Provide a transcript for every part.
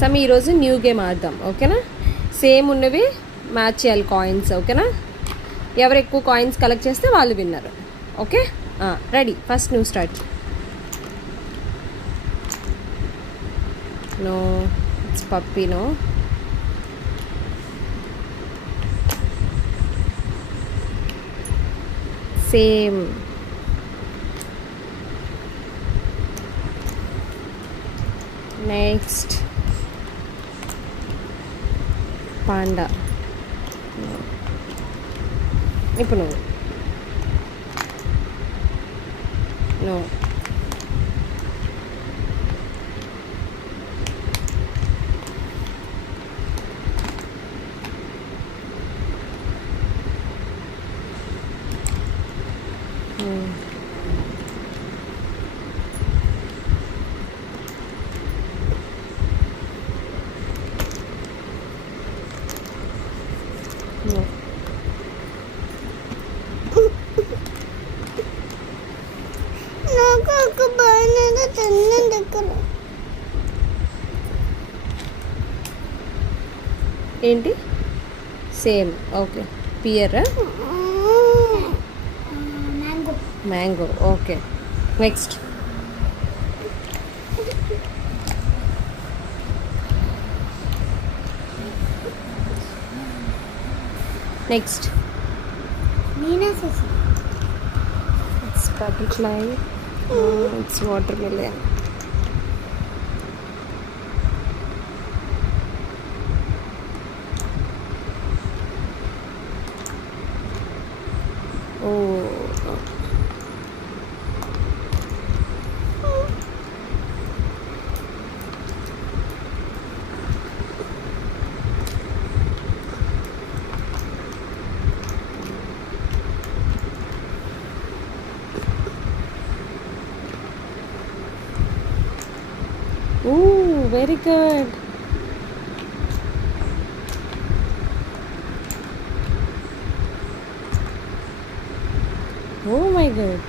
సమ్ ఈరోజు new game ఆడదాం, ఓకేనా? సేమ్ ఉన్నవి మ్యాచ్ చేయాలి కాయిన్స్, ఓకేనా? ఎవరు ఎక్కువ కాయిన్స్ కలెక్ట్ చేస్తే వాళ్ళు విన్నారు, ఓకే? రెడీ, ఫస్ట్ నువ్వు start. No, it's puppy. No, same. Next panda. ఇప్పుడు నువ్వు. No, no. నాకు ఒక బాగా చిన్న దగ్గర ఏంటి? Same, okay. Pear, mango. Mango, okay. Next next మీనాసేసి it's butterfly. It's watermelon. Oh, very good. Oh my good.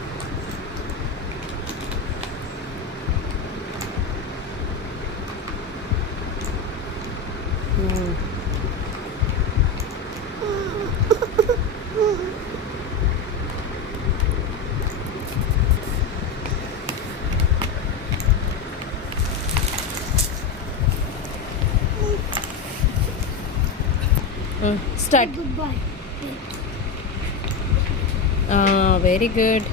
Start. Good boy. Very good.